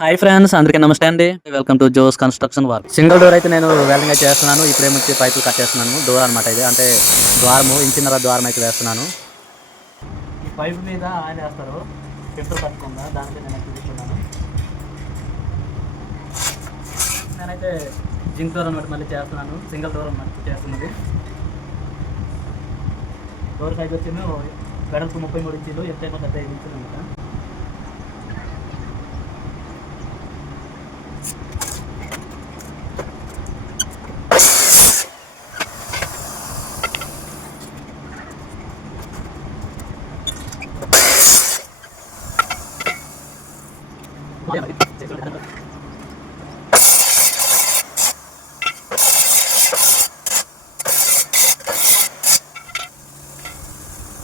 Hi friends, అందరికీ నమస్తే అండి. Welcome to Jose construction work. Single door అయితే నేను వెల్డింగ్ అయితే చేస్తున్నాను. ఇప్పుడేమొచ్చి పైపులు కట్ చేస్తున్నాను. డోర్ అనమాట ఇది, అంటే ద్వారము, ఇంచిన్నర ద్వారం అయితే వేస్తున్నాను. ఈ పైపు మీద ఆయన వేస్తారు పెట్రోల్ కట్టకుండా, దానికి నేను చూపిస్తున్నాను. నేనైతే జింక్ డోర్ అనమాట మళ్ళీ చేస్తున్నాను. సింగిల్ డోర్ అనమాట చేస్తున్నది. డోర్ సైజ్ వచ్చింది వెడల్పు 33 ఇంచులు, ఎంతైనా 75 ఇంచులు అనమాట.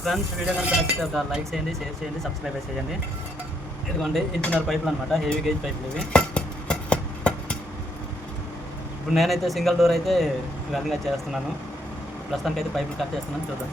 ఫ్రెండ్స్, వీడియో కనుక నచ్చితే ఒక లైక్ చేయండి, షేర్ చేయండి, సబ్స్క్రైబ్ చేయండి. ఇదిగోండి ఇంచున్నర పైపులు అనమాట, హెవీ గేజ్ పైపులు ఇవి. ఇప్పుడు నేనైతే సింగిల్ డోర్ అయితే వెల్డింగ్ చేస్తున్నాను. ప్రస్తుతానికి అయితే పైపులు కట్ చేస్తున్నాను, చూద్దాం.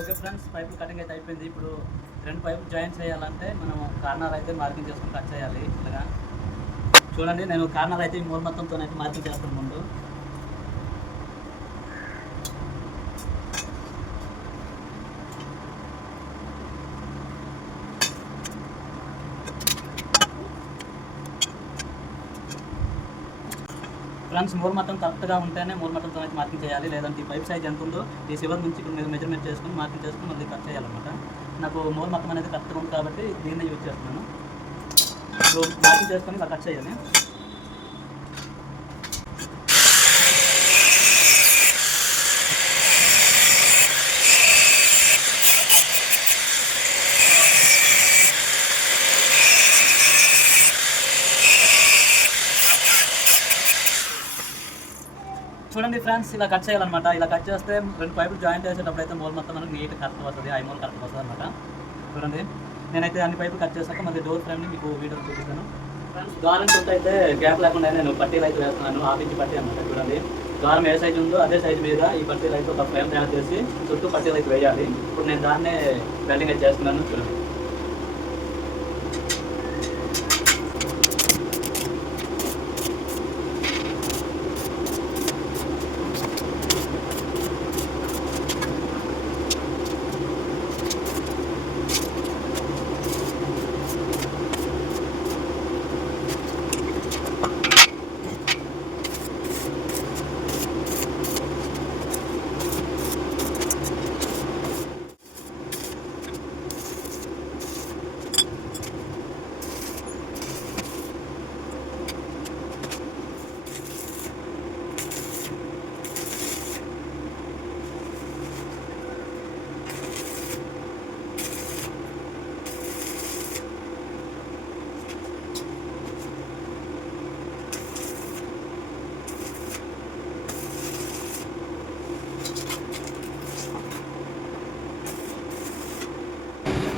ఓకే ఫ్రెండ్స్, పైపులు కటింగ్ అయితే అయిపోయింది. ఇప్పుడు రెండు పైపులు జాయిన్ చేయాలంటే మనం కార్నర్ అయితే మార్కింగ్ చేసుకుని కట్ చేయాలి. ఇలాగా చూడండి, నేను కార్నర్ అయితే ఈ మూల మొత్తంతో అయితే మార్కింగ్ చేస్తాను ముందు. ఫ్రెండ్స్, మూల మొత్తం కరెక్ట్గా ఉంటేనే మూల మొత్తంతో అయితే మార్కింగ్ చేయాలి, లేదంటే ఈ పైప్ సైజ్ ఎంత ఉందో ఈ చివరి నుంచి ఇక్కడ మీరు మెజర్మెంట్ చేసుకుని మార్కింగ్ చేసుకుని మళ్ళీ కట్ చేయాలన్నమాట. నాకు మూల మొత్తం అనేది కరెక్ట్గా ఉంది కాబట్టి దీన్నే యూజ్ చేస్తున్నాను. ఇప్పుడు మార్కింగ్ చేసుకొని ఇలా కట్ చేయాలి. చూడండి ఫ్రెండ్స్, ఇలా కట్ చేయాలన్నమాట. ఇలా కట్ చేస్తే రెండు పైపులు జాయింట్ చేసేటప్పుడు అయితే మూల మొత్తం మనకు నీట్ కరెక్ట్ వస్తుంది, ఐ మూల కరెక్ట్ వస్తుంది అనమాట. చూడండి, నేనైతే అన్ని పైపులు కట్ చేశాక మళ్ళీ డోర్ ఫ్రేమ్ని మీకు వీడియో చూపిస్తాను. ఫ్రెండ్స్, ద్వారం చుట్టూ అయితే గ్యాప్ లేకుండా నేను పట్టీలు అయితే వేస్తున్నాను. 1/2 ఇంచ్ పట్టీ అనమాట. చూడండి, ద్వారం ఏ సైజు ఉందో అదే సైజు మీద ఈ పట్టీలు అయితే ఒక ఫ్రేమ్ తయారు చేసి చుట్టూ పట్టీలు అయితే వేయాలి. ఇప్పుడు నేను దాన్నే వెల్డింగ్ అయితే చేస్తున్నాను. చూడండి,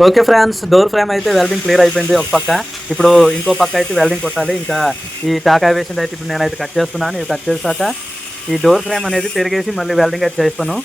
ఓకే ఫ్రెండ్స్, డోర్ ఫ్రేమ్ అయితే వెల్డింగ్ క్లియర్ అయిపోయింది ఒక పక్క. ఇప్పుడు ఇంకో పక్క అయితే వెల్డింగ్ కొట్టాలి. ఇంకా ఈ టాకా వేసింది అయితే ఇప్పుడు నేనైతే కట్ చేస్తున్నాను. ఇవి కట్ చేశాక ఈ డోర్ ఫ్రేమ్ అనేది తిరిగేసి మళ్ళీ వెల్డింగ్ అయితే చేస్తాను.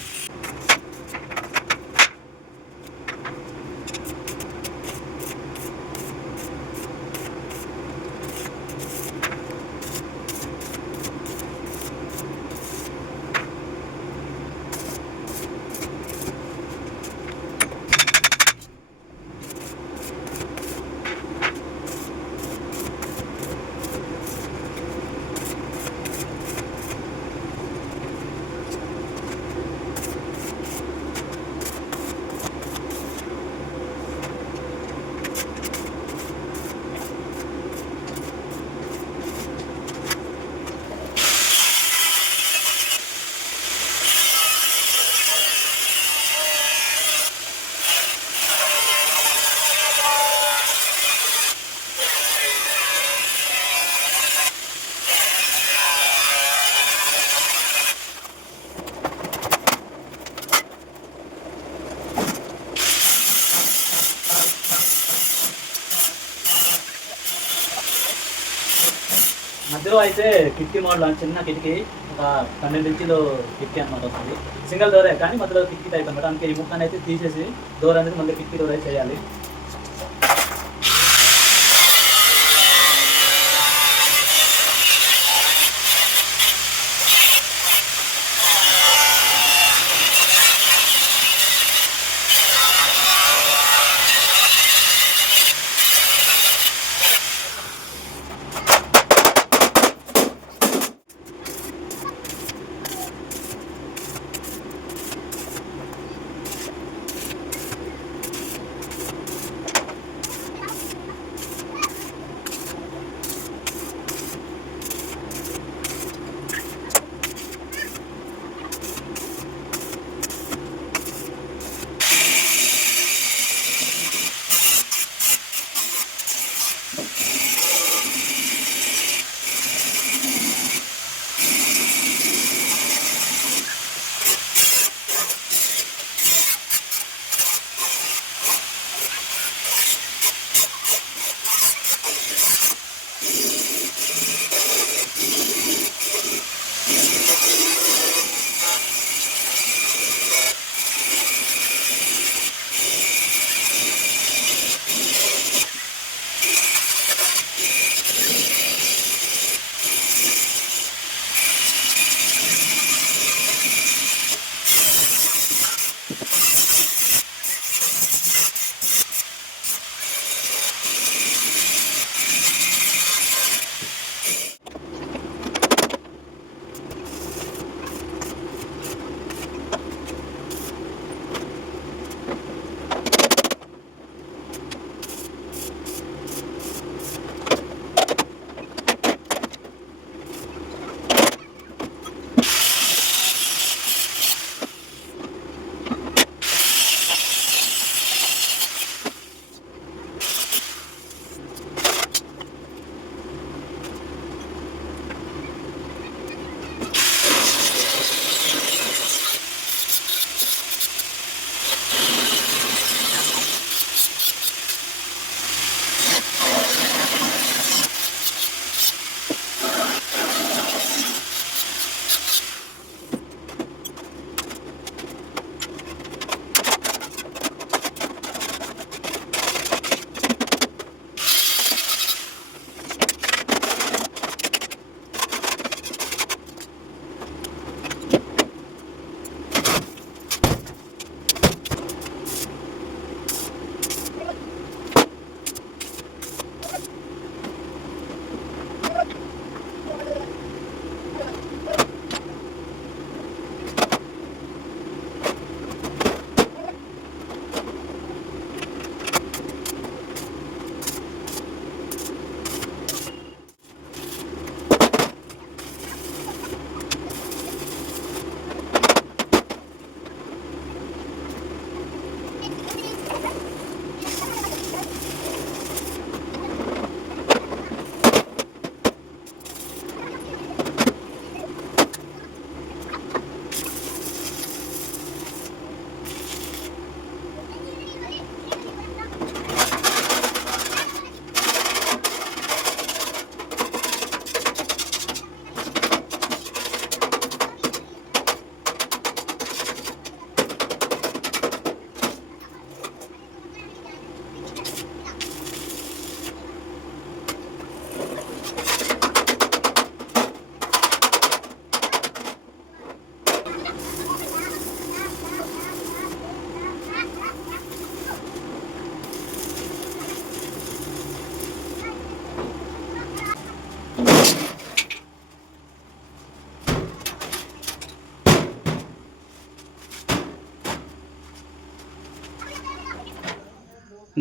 మధ్యలో అయితే కిటికీ మోడల్ చిన్న కిటికీ, ఒక 12 ఇంచులు కిటికీ అనమాట వస్తుంది. సింగిల్ డోరే కానీ మధ్యలో కిటికీ టైప్ అనమాట. అందుకే ఈ ముక్కను అయితే తీసేసి డోర్ అనేది మళ్ళీ కిటికీ డోర్ అయితే చేయాలి.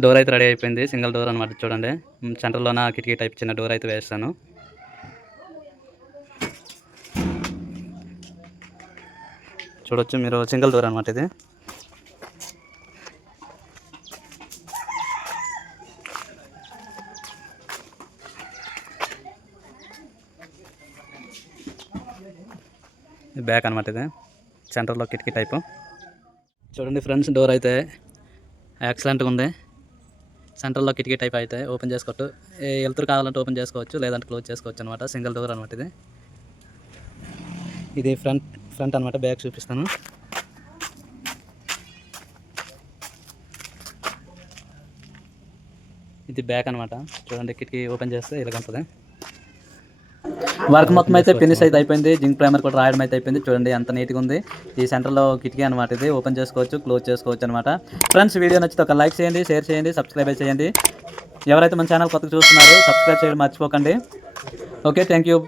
డోర్ అయితే రెడీ అయిపోయింది. సింగిల్ డోర్ అనమాట. చూడండి, సెంటర్లోన కిటికీ టైప్ చిన్న డోర్ అయితే వేస్తాను. చూడొచ్చు మీరు, సింగిల్ డోర్ అనమాట ఇది. బ్యాక్ అనమాట ఇది, సెంటర్లో కిటికీ టైపు. చూడండి ఫ్రెండ్స్, డోర్ అయితే ఎక్సలెంట్గా ఉంది. సెంటర్లో కిటికీ టైప్ అయితే ఓపెన్ చేసుకోవచ్చు. వెళ్తురు కావాలంటే ఓపెన్ చేసుకోవచ్చు, లేదంటే క్లోజ్ చేసుకోవచ్చు అనమాట. సింగిల్ డోర్ అనమాట ఇది. ఇది ఫ్రంట్ అనమాట. బ్యాక్ చూపిస్తాను. ఇది బ్యాక్ అనమాట. చూడండి, కిటికీ ఓపెన్ చేస్తే ఇలా ఉంటుంది. వర్క్ మొత్తం అయితే ఫినిష్ అయితే అయిపోయింది. జింక్ ప్రైమర్ కూడా రాయడం అయితే అయిపోయింది. చూడండి ఎంత నీట్గా ఉంది. ఈ సెంటర్లో కిటికీ అనమాట. ఇది ఓపెన్ చేసుకోవచ్చు, క్లోజ్ చేసుకోవచ్చు అనమాట. ఫ్రెండ్స్, వీడియో నచ్చితే ఒక లైక్ చేయండి, షేర్ చేయండి, సబ్స్క్రైబ్ చేయండి. ఎవరైతే మన ఛానల్ కొత్తగా చూస్తున్నారో సబ్స్క్రైబ్ చేయడం మర్చిపోకండి. Okay, thank you.